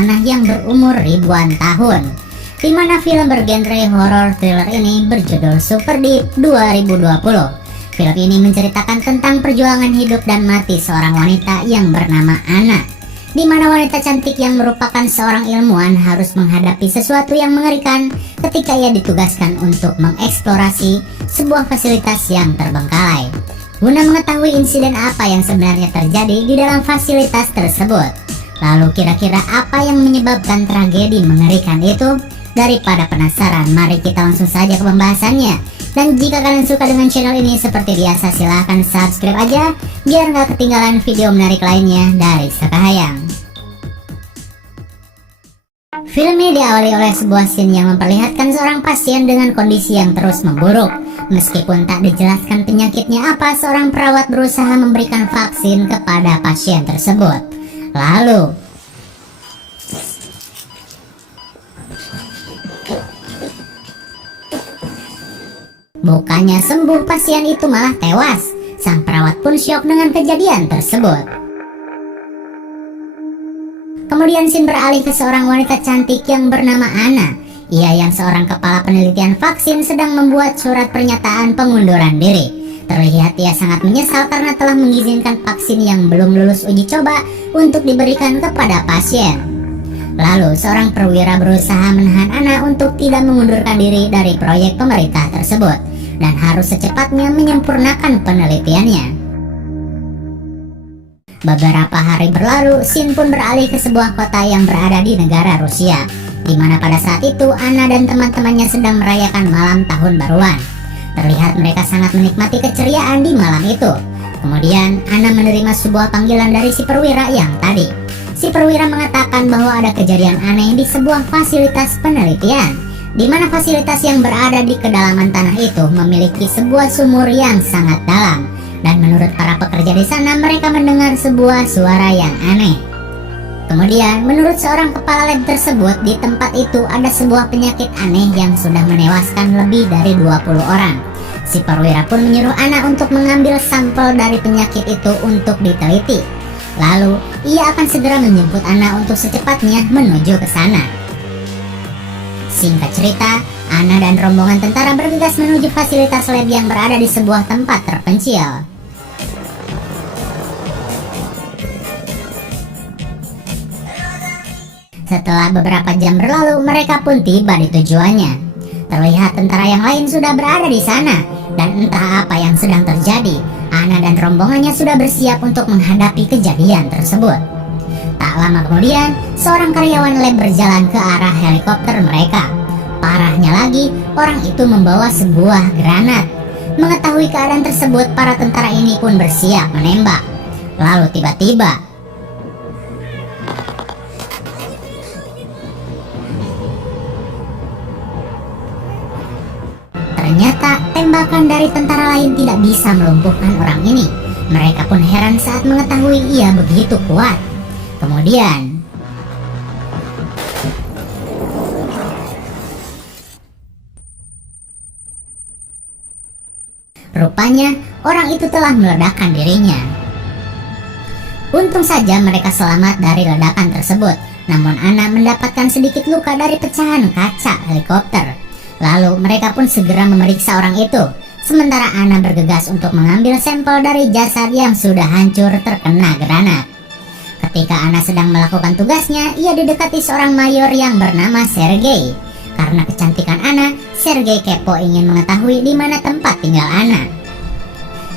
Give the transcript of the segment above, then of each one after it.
tanah yang berumur ribuan tahun, di mana film bergenre horror thriller ini berjudul Super Deep 2020. Film ini menceritakan tentang perjuangan hidup dan mati seorang wanita yang bernama Anna, di mana wanita cantik yang merupakan seorang ilmuwan harus menghadapi sesuatu yang mengerikan ketika ia ditugaskan untuk mengeksplorasi sebuah fasilitas yang terbengkalai, guna mengetahui insiden apa yang sebenarnya terjadi di dalam fasilitas tersebut. Lalu kira-kira apa yang menyebabkan tragedi mengerikan itu? Daripada penasaran, mari kita langsung saja ke pembahasannya. Dan jika kalian suka dengan channel ini, seperti biasa silahkan subscribe aja biar nggak ketinggalan video menarik lainnya dari Sekahayang. Film ini diawali oleh sebuah scene yang memperlihatkan seorang pasien dengan kondisi yang terus memburuk. Meskipun tak dijelaskan penyakitnya apa, seorang perawat berusaha memberikan vaksin kepada pasien tersebut. Lalu bukannya sembuh, pasien itu malah tewas. Sang perawat pun syok dengan kejadian tersebut. Kemudian scene beralih ke seorang wanita cantik yang bernama Anna. Ia yang seorang kepala penelitian vaksin sedang membuat surat pernyataan pengunduran diri. Terlihat ia sangat menyesal karena telah mengizinkan vaksin yang belum lulus uji coba untuk diberikan kepada pasien. Lalu seorang perwira berusaha menahan Anna untuk tidak mengundurkan diri dari proyek pemerintah tersebut dan harus secepatnya menyempurnakan penelitiannya. Beberapa hari berlalu, scene pun beralih ke sebuah kota yang berada di negara Rusia, di mana pada saat itu Anna dan teman-temannya sedang merayakan malam tahun baruan. Terlihat mereka sangat menikmati keceriaan di malam itu. Kemudian Anna menerima sebuah panggilan dari si perwira yang tadi. Si perwira mengatakan bahwa ada kejadian aneh di sebuah fasilitas penelitian, di mana fasilitas yang berada di kedalaman tanah itu memiliki sebuah sumur yang sangat dalam. Dan menurut para pekerja di sana, mereka mendengar sebuah suara yang aneh. Kemudian menurut seorang kepala lab tersebut, di tempat itu ada sebuah penyakit aneh yang sudah menewaskan lebih dari 20 orang. Si perwira pun menyuruh Anna untuk mengambil sampel dari penyakit itu untuk diteliti. Lalu ia akan segera menjemput Anna untuk secepatnya menuju ke sana. Singkat cerita, Anna dan rombongan tentara bergegas menuju fasilitas lab yang berada di sebuah tempat terpencil. Setelah beberapa jam berlalu, mereka pun tiba di tujuannya. Terlihat tentara yang lain sudah berada di sana, dan entah apa yang sedang terjadi, Anna dan rombongannya sudah bersiap untuk menghadapi kejadian tersebut. Tak lama kemudian, seorang karyawan lab berjalan ke arah helikopter mereka. Parahnya lagi, orang itu membawa sebuah granat. Mengetahui keadaan tersebut, para tentara ini pun bersiap menembak. Lalu tiba-tiba ternyata tembakan dari tentara lain tidak bisa melumpuhkan orang ini. Mereka pun heran saat mengetahui ia begitu kuat. Kemudian rupanya orang itu telah meledakkan dirinya. Untung saja mereka selamat dari ledakan tersebut. Namun Anna mendapatkan sedikit luka dari pecahan kaca helikopter. Lalu mereka pun segera memeriksa orang itu. Sementara Anna bergegas untuk mengambil sampel dari jasad yang sudah hancur terkena granat. Ketika Anna sedang melakukan tugasnya, ia didekati seorang mayor yang bernama Sergei. Karena kecantikan Anna, Sergei kepo ingin mengetahui di mana tempat tinggal Anna.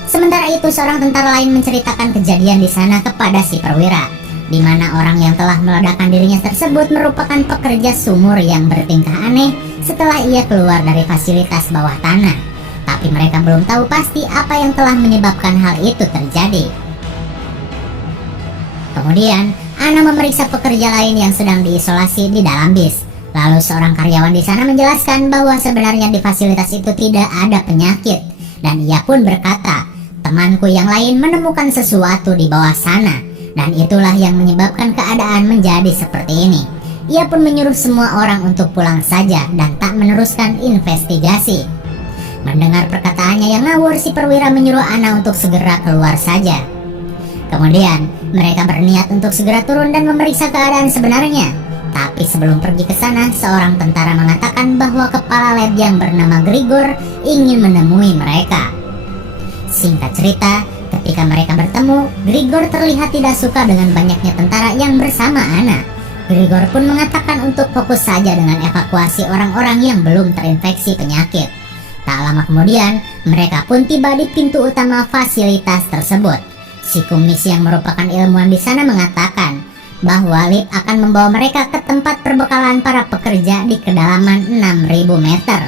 Sementara itu seorang tentara lain menceritakan kejadian di sana kepada si perwira, di mana orang yang telah meledakkan dirinya tersebut merupakan pekerja sumur yang bertingkah aneh setelah ia keluar dari fasilitas bawah tanah. Tapi mereka belum tahu pasti apa yang telah menyebabkan hal itu terjadi. Kemudian Anna memeriksa pekerja lain yang sedang diisolasi di dalam bis. Lalu seorang karyawan di sana menjelaskan bahwa sebenarnya di fasilitas itu tidak ada penyakit. Dan ia pun berkata, temanku yang lain menemukan sesuatu di bawah sana. Dan itulah yang menyebabkan keadaan menjadi seperti ini. Ia pun menyuruh semua orang untuk pulang saja dan tak meneruskan investigasi. Mendengar perkataannya yang ngawur, si perwira menyuruh Anna untuk segera keluar saja. Kemudian mereka berniat untuk segera turun dan memeriksa keadaan sebenarnya. Tapi sebelum pergi ke sana, seorang tentara mengatakan bahwa kepala lab yang bernama Grigor ingin menemui mereka. Singkat cerita, ketika mereka bertemu, Grigor terlihat tidak suka dengan banyaknya tentara yang bersama Anna. Grigor pun mengatakan untuk fokus saja dengan evakuasi orang-orang yang belum terinfeksi penyakit. Tak lama kemudian, mereka pun tiba di pintu utama fasilitas tersebut. Si kumis yang merupakan ilmuwan di sana mengatakan bahwa lift akan membawa mereka ke tempat perbekalan para pekerja di kedalaman 6.000 meter.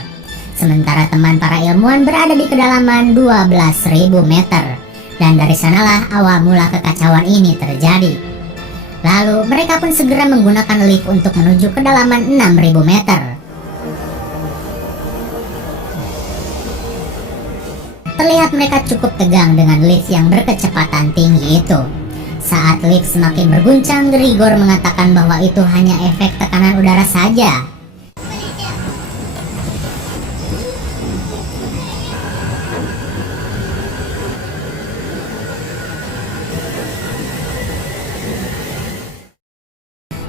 Sementara teman para ilmuwan berada di kedalaman 12.000 meter. Dan dari sanalah awal mula kekacauan ini terjadi. Lalu mereka pun segera menggunakan lift untuk menuju kedalaman 6.000 meter. Terlihat mereka cukup tegang dengan lift yang berkecepatan tinggi itu. Saat lift semakin berguncang, Grigor mengatakan bahwa itu hanya efek tekanan udara saja.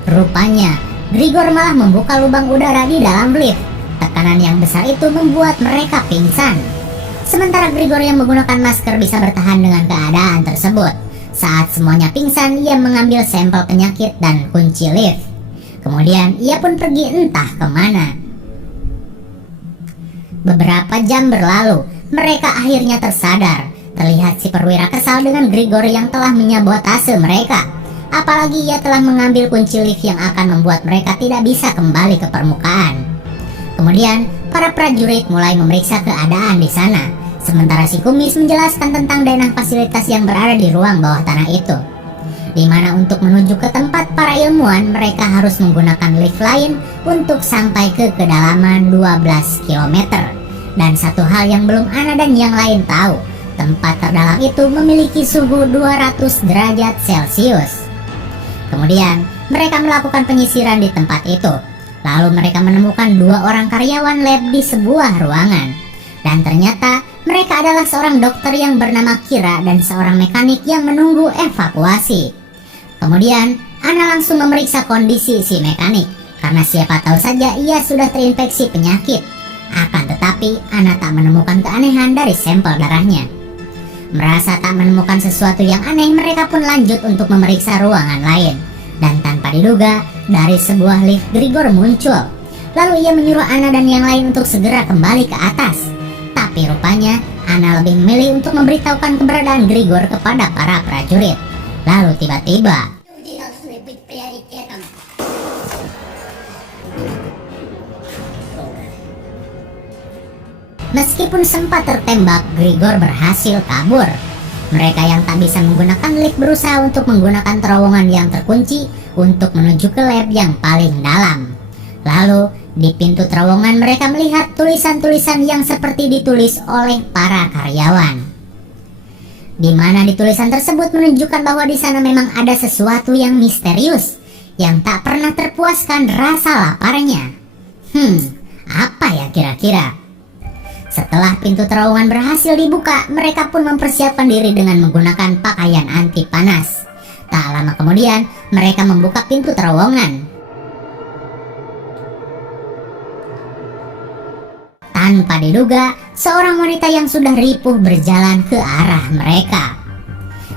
Rupanya, Grigor malah membuka lubang udara di dalam lift. Tekanan yang besar itu membuat mereka pingsan. Sementara Grigor yang menggunakan masker bisa bertahan dengan keadaan tersebut. Saat semuanya pingsan, ia mengambil sampel penyakit dan kunci lift. Kemudian ia pun pergi entah kemana. Beberapa jam berlalu, mereka akhirnya tersadar. Terlihat si perwira kesal dengan Grigor yang telah menyabotase mereka. Apalagi ia telah mengambil kunci lift yang akan membuat mereka tidak bisa kembali ke permukaan. Kemudian, para prajurit mulai memeriksa keadaan di sana. Sementara si kumis menjelaskan tentang denah fasilitas yang berada di ruang bawah tanah itu, di mana untuk menuju ke tempat para ilmuwan mereka harus menggunakan lift lain untuk sampai ke kedalaman 12 km. Dan satu hal yang belum Anna dan yang lain tahu, tempat terdalam itu memiliki suhu 200 derajat Celcius. Kemudian mereka melakukan penyisiran di tempat itu. Lalu mereka menemukan 2 orang karyawan lab di sebuah ruangan. Dan ternyata mereka adalah seorang dokter yang bernama Kira dan seorang mekanik yang menunggu evakuasi. Kemudian, Anna langsung memeriksa kondisi si mekanik, karena siapa tahu saja ia sudah terinfeksi penyakit. Akan tetapi, Anna tak menemukan keanehan dari sampel darahnya. Merasa tak menemukan sesuatu yang aneh, mereka pun lanjut untuk memeriksa ruangan lain. Dan tanpa diduga, dari sebuah lift Grigor muncul. Lalu ia menyuruh Anna dan yang lain untuk segera kembali ke atas. Tapi rupanya Anna lebih memilih untuk memberitahukan keberadaan Grigor kepada para prajurit. Lalu tiba-tiba meskipun sempat tertembak, Grigor berhasil kabur. Mereka yang tak bisa menggunakan lift berusaha untuk menggunakan terowongan yang terkunci untuk menuju ke lab yang paling dalam. Lalu di pintu terowongan mereka melihat tulisan-tulisan yang seperti ditulis oleh para karyawan, di mana di tulisan tersebut menunjukkan bahwa di sana memang ada sesuatu yang misterius yang tak pernah terpuaskan rasa laparnya. Apa ya kira-kira? Setelah pintu terowongan berhasil dibuka, mereka pun mempersiapkan diri dengan menggunakan pakaian anti panas. Tak lama kemudian, mereka membuka pintu terowongan. Tanpa diduga, seorang wanita yang sudah ripuh berjalan ke arah mereka.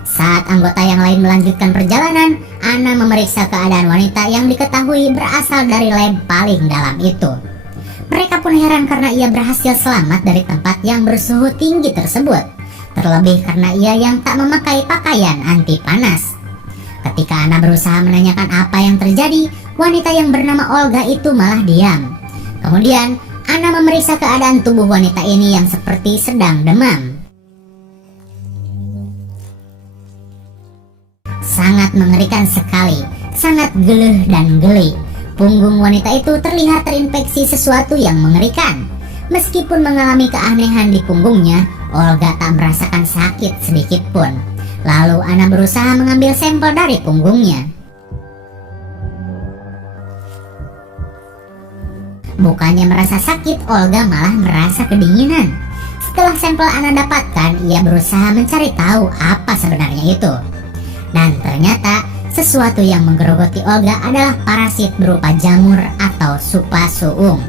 Saat anggota yang lain melanjutkan perjalanan, Anna memeriksa keadaan wanita yang diketahui berasal dari lab paling dalam itu. Mereka pun heran karena ia berhasil selamat dari tempat yang bersuhu tinggi tersebut. Terlebih karena ia yang tak memakai pakaian anti panas. Ketika Anna berusaha menanyakan apa yang terjadi, wanita yang bernama Olga itu malah diam. Kemudian Anna memeriksa keadaan tubuh wanita ini yang seperti sedang demam. Sangat mengerikan sekali, sangat geluh dan geli. Punggung wanita itu terlihat terinfeksi sesuatu yang mengerikan. Meskipun mengalami keanehan di punggungnya, Olga tak merasakan sakit sedikit pun. Lalu Anna berusaha mengambil sampel dari punggungnya. Bukannya merasa sakit, Olga malah merasa kedinginan. Setelah sampel Anna dapatkan, ia berusaha mencari tahu apa sebenarnya itu. Dan ternyata Sesuatu yang menggerogoti Olga adalah parasit berupa jamur atau supasuung.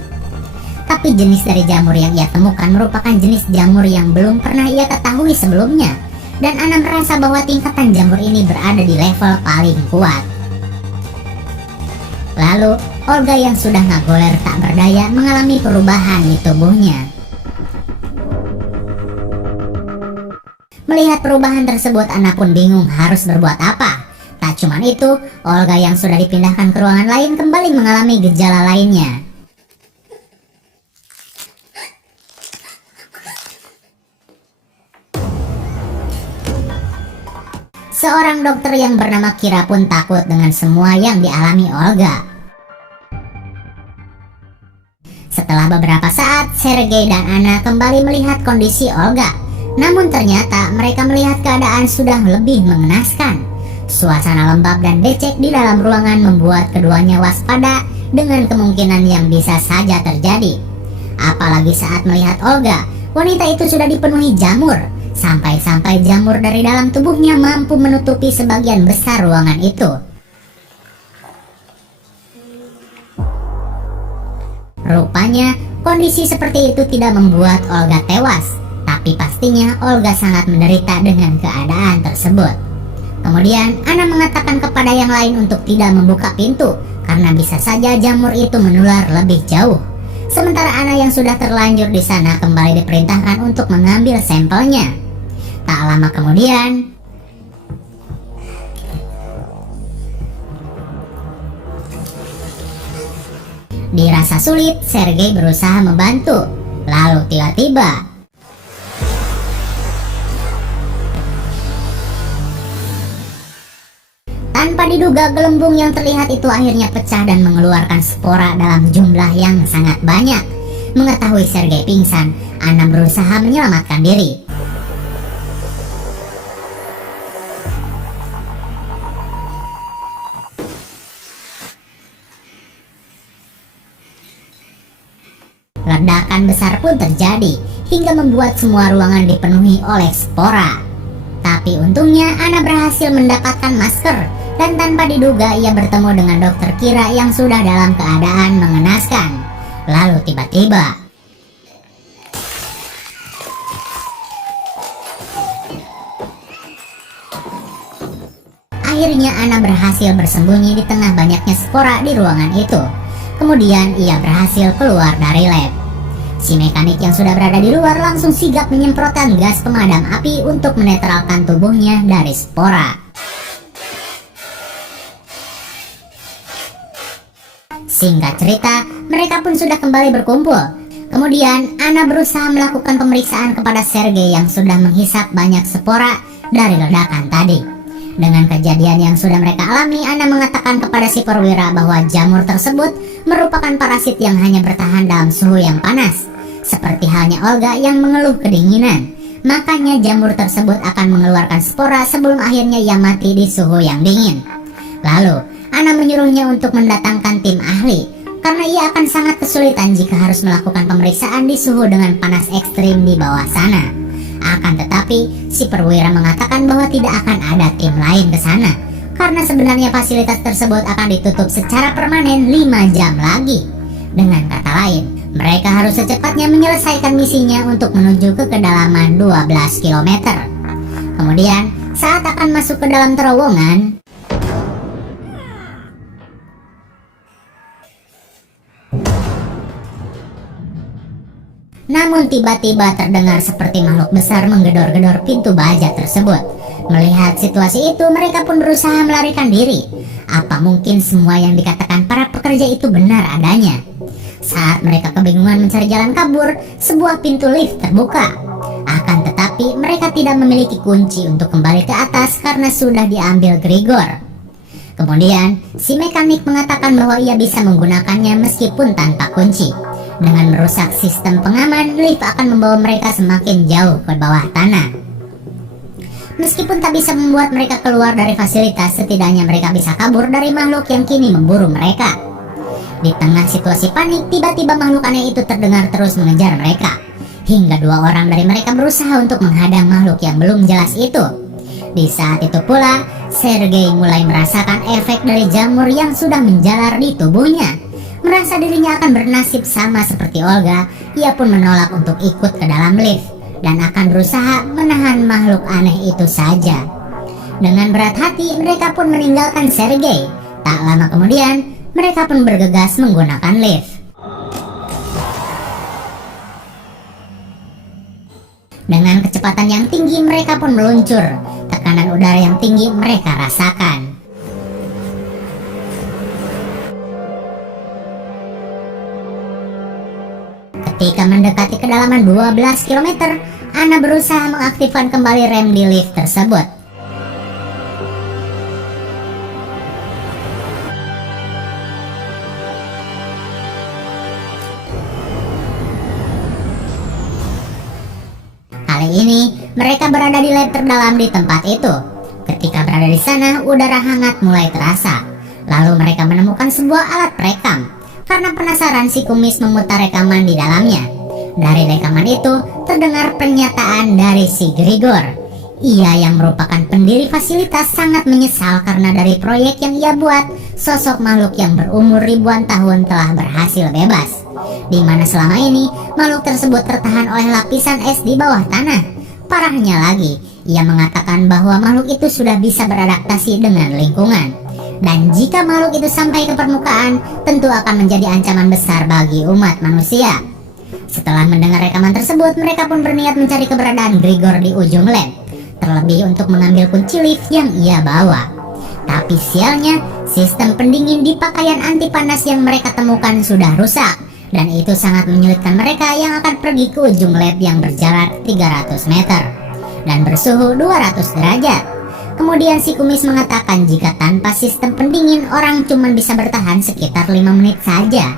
Tapi jenis dari jamur yang ia temukan merupakan jenis jamur yang belum pernah ia ketahui sebelumnya. Dan Anna merasa bahwa tingkatan jamur ini berada di level paling kuat. Lalu, Olga yang sudah ngagoler tak berdaya mengalami perubahan di tubuhnya. Melihat perubahan tersebut, Anna pun bingung harus berbuat apa. Tak cuma itu, Olga yang sudah dipindahkan ke ruangan lain kembali mengalami gejala lainnya. Seorang dokter yang bernama Kira pun takut dengan semua yang dialami Olga. Setelah beberapa saat, Sergei dan Anna kembali melihat kondisi Olga. Namun ternyata mereka melihat keadaan sudah lebih mengenaskan. Suasana lembab dan becek di dalam ruangan membuat keduanya waspada dengan kemungkinan yang bisa saja terjadi. Apalagi saat melihat Olga, wanita itu sudah dipenuhi jamur. Sampai-sampai jamur dari dalam tubuhnya mampu menutupi sebagian besar ruangan itu. Rupanya, kondisi seperti itu tidak membuat Olga tewas, tapi pastinya Olga sangat menderita dengan keadaan tersebut. Kemudian, Anna mengatakan kepada yang lain untuk tidak membuka pintu, karena bisa saja jamur itu menular lebih jauh. Sementara Anna yang sudah terlanjur di sana kembali diperintahkan untuk mengambil sampelnya. Tak lama kemudian, dirasa sulit, Sergei berusaha membantu. Lalu tiba-tiba, tanpa diduga, gelembung yang terlihat itu akhirnya pecah dan mengeluarkan spora dalam jumlah yang sangat banyak. Mengetahui Sergei pingsan, Anna berusaha menyelamatkan diri. Ledakan besar pun terjadi hingga membuat semua ruangan dipenuhi oleh spora. Tapi untungnya Anna berhasil mendapatkan masker dan tanpa diduga ia bertemu dengan dokter Kira yang sudah dalam keadaan mengenaskan. Lalu tiba-tiba, akhirnya Anna berhasil bersembunyi di tengah banyaknya spora di ruangan itu. Kemudian ia berhasil keluar dari lab. Si mekanik yang sudah berada di luar langsung sigap menyemprotkan gas pemadam api untuk menetralkan tubuhnya dari spora. Singkat cerita, mereka pun sudah kembali berkumpul. Kemudian, Anna berusaha melakukan pemeriksaan kepada Sergei yang sudah menghisap banyak spora dari ledakan tadi. Dengan kejadian yang sudah mereka alami, Anna mengatakan kepada si perwira bahwa jamur tersebut merupakan parasit yang hanya bertahan dalam suhu yang panas. Seperti halnya Olga yang mengeluh kedinginan. Makanya jamur tersebut akan mengeluarkan spora sebelum akhirnya ia mati di suhu yang dingin. Lalu, Anna menyuruhnya untuk mendatangkan tim ahli, karena ia akan sangat kesulitan jika harus melakukan pemeriksaan di suhu dengan panas ekstrim di bawah sana. Akan tetapi, si perwira mengatakan bahwa tidak akan ada tim lain ke sana, karena sebenarnya fasilitas tersebut akan ditutup secara permanen 5 jam lagi. Dengan kata lain, mereka harus secepatnya menyelesaikan misinya untuk menuju ke kedalaman 12 km. Kemudian, saat akan masuk ke dalam terowongan, namun tiba-tiba terdengar seperti makhluk besar menggedor-gedor pintu baja tersebut. Melihat situasi itu, mereka pun berusaha melarikan diri. Apa mungkin semua yang dikatakan para pekerja itu benar adanya? Saat mereka kebingungan mencari jalan kabur, sebuah pintu lift terbuka. Akan tetapi, mereka tidak memiliki kunci untuk kembali ke atas karena sudah diambil Grigor. Kemudian, si mekanik mengatakan bahwa ia bisa menggunakannya meskipun tanpa kunci. Dengan merusak sistem pengaman, lift akan membawa mereka semakin jauh ke bawah tanah. Meskipun tak bisa membuat mereka keluar dari fasilitas, setidaknya mereka bisa kabur dari makhluk yang kini memburu mereka. Di tengah situasi panik, tiba-tiba makhluk aneh itu terdengar terus mengejar mereka. Hingga 2 orang dari mereka berusaha untuk menghadang makhluk yang belum jelas itu. Di saat itu pula, Sergei mulai merasakan efek dari jamur yang sudah menjalar di tubuhnya. Merasa dirinya akan bernasib sama seperti Olga, ia pun menolak untuk ikut ke dalam lift dan akan berusaha menahan makhluk aneh itu saja. Dengan berat hati, mereka pun meninggalkan Sergei. Tak lama kemudian, mereka pun bergegas menggunakan lift. Dengan kecepatan yang tinggi, mereka pun meluncur. Tekanan udara yang tinggi mereka rasakan. Ketika mendekati kedalaman 12 km, Anna berusaha mengaktifkan kembali rem di lift tersebut. Kali ini, mereka berada di lab terdalam di tempat itu. Ketika berada di sana, udara hangat mulai terasa. Lalu mereka menemukan sebuah alat perekam. Karena penasaran, si kumis memutar rekaman di dalamnya. Dari rekaman itu, terdengar pernyataan dari si Grigor. Ia yang merupakan pendiri fasilitas sangat menyesal karena dari proyek yang ia buat, sosok makhluk yang berumur ribuan tahun telah berhasil bebas. Di mana selama ini makhluk tersebut tertahan oleh lapisan es di bawah tanah. Parahnya lagi, ia mengatakan bahwa makhluk itu sudah bisa beradaptasi dengan lingkungan. Dan jika makhluk itu sampai ke permukaan, tentu akan menjadi ancaman besar bagi umat manusia. Setelah mendengar rekaman tersebut, mereka pun berniat mencari keberadaan Grigor di ujung lab, terlebih untuk mengambil kunci lift yang ia bawa. Tapi sialnya, sistem pendingin di pakaian anti panas yang mereka temukan sudah rusak. Dan itu sangat menyulitkan mereka yang akan pergi ke ujung lab yang berjarak 300 meter dan bersuhu 200 derajat. Kemudian si kumis mengatakan jika tanpa sistem pendingin orang cuma bisa bertahan sekitar 5 menit saja.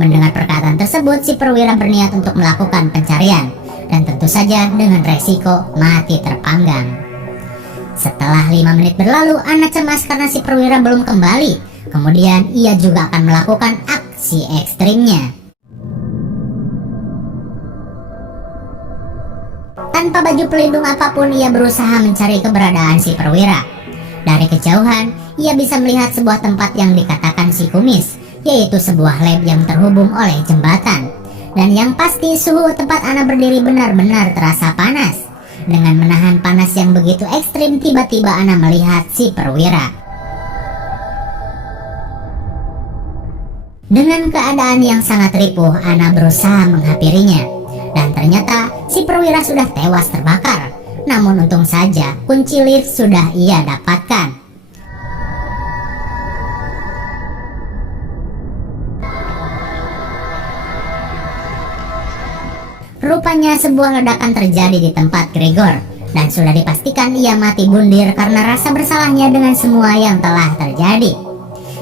Mendengar perkataan tersebut, si perwira berniat untuk melakukan pencarian, dan tentu saja dengan resiko mati terpanggang. Setelah 5 menit berlalu, Anna cemas karena si perwira belum kembali. Kemudian ia juga akan melakukan aksi ekstrimnya. Tanpa baju pelindung apapun, ia berusaha mencari keberadaan si perwira. Dari kejauhan, ia bisa melihat sebuah tempat yang dikatakan si kumis, yaitu sebuah lab yang terhubung oleh jembatan. Dan yang pasti, suhu tempat Anna berdiri benar-benar terasa panas. Dengan menahan panas yang begitu ekstrim, tiba-tiba Anna melihat si perwira. Dengan keadaan yang sangat ripuh, Anna berusaha menghampirinya. Dan ternyata si perwira sudah tewas terbakar. Namun untung saja kunci lift sudah ia dapatkan. Rupanya sebuah ledakan terjadi di tempat Grigor, dan sudah dipastikan ia mati bundir karena rasa bersalahnya dengan semua yang telah terjadi.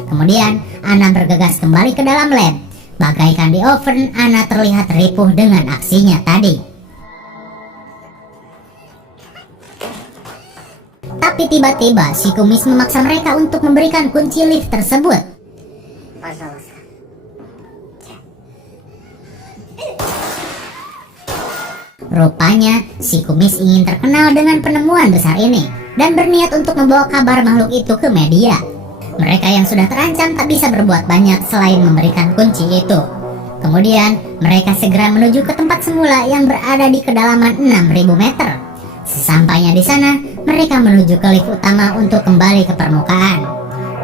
Kemudian Anna bergegas kembali ke dalam lab. Bagaikan di oven, Anna terlihat ripuh dengan aksinya tadi. Tapi tiba-tiba si kumis memaksa mereka untuk memberikan kunci lift tersebut. Rupanya si kumis ingin terkenal dengan penemuan besar ini dan berniat untuk membawa kabar makhluk itu ke media. Mereka yang sudah terancam tak bisa berbuat banyak selain memberikan kunci itu. Kemudian mereka segera menuju ke tempat semula yang berada di kedalaman 6.000 meter. Sesampainya di sana, mereka menuju ke lift utama untuk kembali ke permukaan.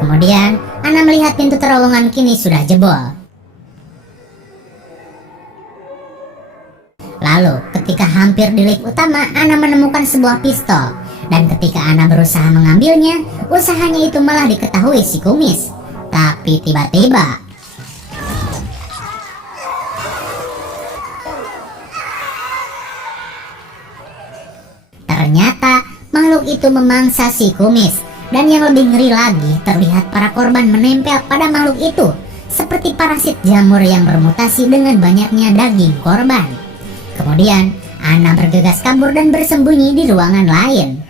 Kemudian Anna melihat pintu terowongan kini sudah jebol. Lalu ketika hampir di lift utama, Anna menemukan sebuah pistol. Dan ketika Anna berusaha mengambilnya, usahanya itu malah diketahui si kumis. Tapi tiba-tiba ternyata makhluk itu memangsa si kumis. Dan yang lebih ngeri lagi, terlihat para korban menempel pada makhluk itu seperti parasit jamur yang bermutasi dengan banyaknya daging korban. Kemudian Anna bergegas kabur dan bersembunyi di ruangan lain.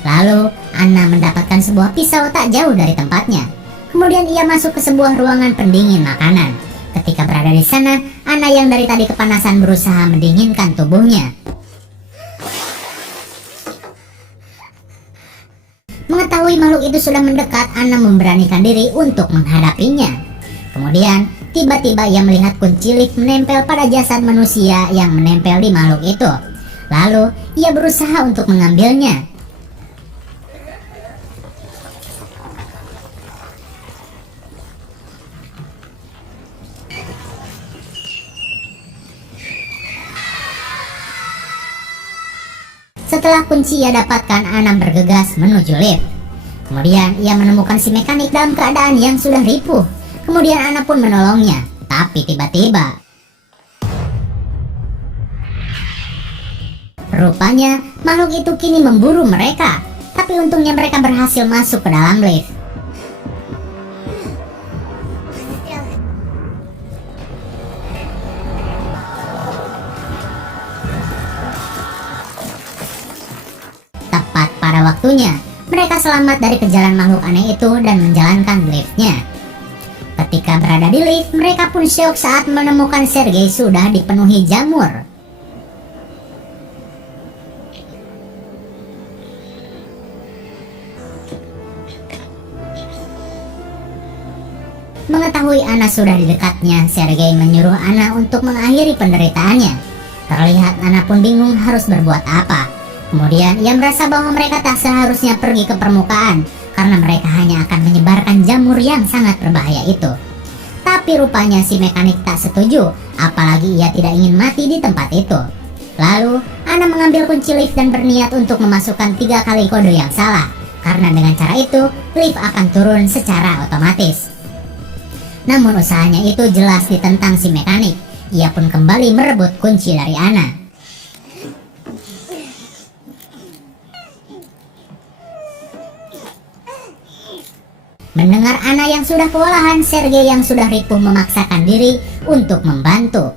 Lalu Anna mendapatkan sebuah pisau tak jauh dari tempatnya. Kemudian ia masuk ke sebuah ruangan pendingin makanan. Ketika berada di sana, Anna yang dari tadi kepanasan berusaha mendinginkan tubuhnya. Mengetahui makhluk itu sudah mendekat, Anna memberanikan diri untuk menghadapinya. Kemudian, tiba-tiba ia melihat kunci lift menempel pada jasad manusia yang menempel di makhluk itu. Lalu, ia berusaha untuk mengambilnya. Setelah kunci ia dapatkan, Anna bergegas menuju lift. Kemudian ia menemukan si mekanik dalam keadaan yang sudah ripuh. Kemudian Anna pun menolongnya. Tapi tiba-tiba, rupanya makhluk itu kini memburu mereka. Tapi untungnya mereka berhasil masuk ke dalam lift. Tepat pada waktunya, mereka selamat dari kejaran makhluk aneh itu dan menjalankan liftnya. Ketika berada di lift, mereka pun syok saat menemukan Sergei sudah dipenuhi jamur. Mengetahui Anna sudah di dekatnya, Sergei menyuruh Anna untuk mengakhiri penderitaannya. Terlihat Anna pun bingung harus berbuat apa. Kemudian ia merasa bahwa mereka tak seharusnya pergi ke permukaan karena mereka hanya akan menyebarkan jamur yang sangat berbahaya itu. Tapi rupanya si mekanik tak setuju, apalagi ia tidak ingin mati di tempat itu. Lalu Anna mengambil kunci lift dan berniat untuk memasukkan 3 kali kode yang salah, karena dengan cara itu lift akan turun secara otomatis. Namun usahanya itu jelas ditentang si mekanik. Ia pun kembali merebut kunci dari Anna. Mendengar Anna yang sudah kewalahan, Sergei yang sudah ripuh memaksakan diri untuk membantu.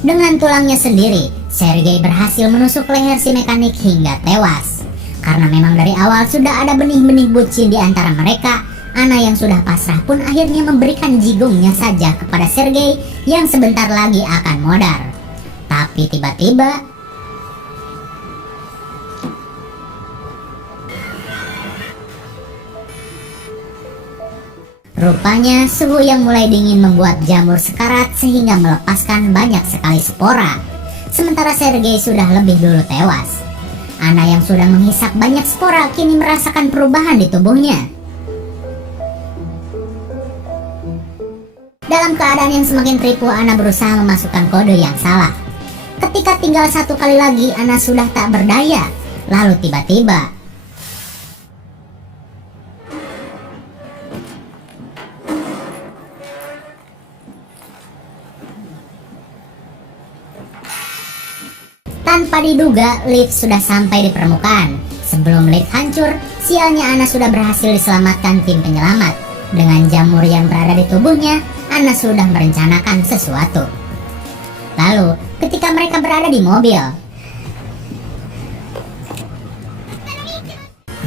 Dengan tulangnya sendiri, Sergei berhasil menusuk leher si mekanik hingga tewas. Karena memang dari awal sudah ada benih-benih bucin di antara mereka, Anna yang sudah pasrah pun akhirnya memberikan jigongnya saja kepada Sergei yang sebentar lagi akan modar. Tapi tiba-tiba, rupanya suhu yang mulai dingin membuat jamur sekarat sehingga melepaskan banyak sekali spora. Sementara Sergei sudah lebih dulu tewas. Anna yang sudah menghisap banyak spora kini merasakan perubahan di tubuhnya. Dalam keadaan yang semakin ripuh, Anna berusaha memasukkan kode yang salah. Ketika tinggal 1 kali lagi, Anna sudah tak berdaya. Lalu tiba-tiba, tanpa diduga, lift sudah sampai di permukaan. Sebelum lift hancur, sialnya Anna sudah berhasil diselamatkan tim penyelamat. Dengan jamur yang berada di tubuhnya, Anna sudah merencanakan sesuatu. Lalu, ketika mereka berada di mobil,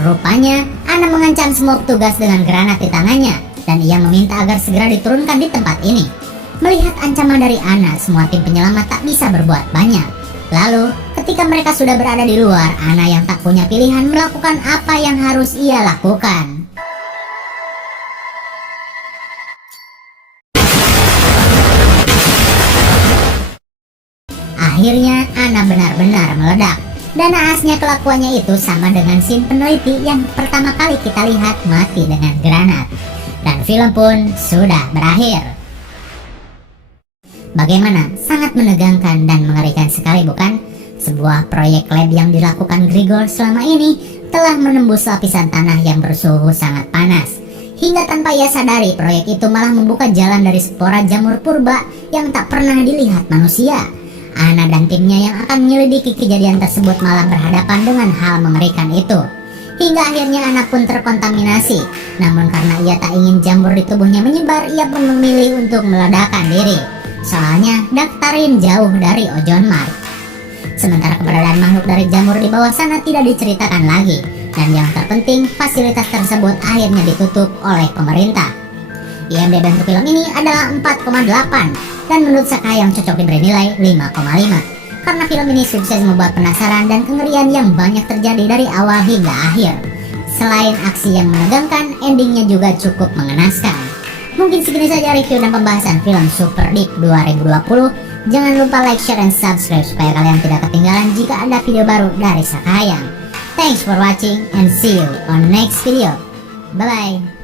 rupanya Anna mengancam semua petugas dengan granat di tangannya, dan ia meminta agar segera diturunkan di tempat ini. Melihat ancaman dari Anna, semua tim penyelamat tak bisa berbuat banyak. Lalu, ketika mereka sudah berada di luar, Anna yang tak punya pilihan melakukan apa yang harus ia lakukan. Akhirnya, Anna benar-benar meledak. Dan naasnya kelakuannya itu sama dengan scene peneliti yang pertama kali kita lihat mati dengan granat. Dan film pun sudah berakhir. Bagaimana? Sangat menegangkan dan mengerikan sekali, bukan? Sebuah proyek lab yang dilakukan Grigor selama ini telah menembus lapisan tanah yang bersuhu sangat panas. Hingga tanpa ia sadari, proyek itu malah membuka jalan dari spora jamur purba yang tak pernah dilihat manusia. Anna dan timnya yang akan menyelidiki kejadian tersebut malah berhadapan dengan hal mengerikan itu. Hingga akhirnya Anna pun terkontaminasi. Namun karena ia tak ingin jamur di tubuhnya menyebar, ia pun memilih untuk meledakkan diri. Soalnya Daktarin jauh dari Ojonmark. Sementara keberadaan makhluk dari jamur di bawah sana tidak diceritakan lagi. Dan yang terpenting, fasilitas tersebut akhirnya ditutup oleh pemerintah. IMDb untuk film ini adalah 4,8 dan menurut Saka yang cocok diberi nilai 5,5. karena film ini sukses membuat penasaran dan kengerian yang banyak terjadi dari awal hingga akhir. Selain aksi yang menegangkan, endingnya juga cukup mengenaskan. Mungkin segini saja review dan pembahasan film Super Deep 2020. Jangan lupa like, share, dan subscribe supaya kalian tidak ketinggalan jika ada video baru dari Sakayang. Thanks for watching and see you on next video. Bye bye.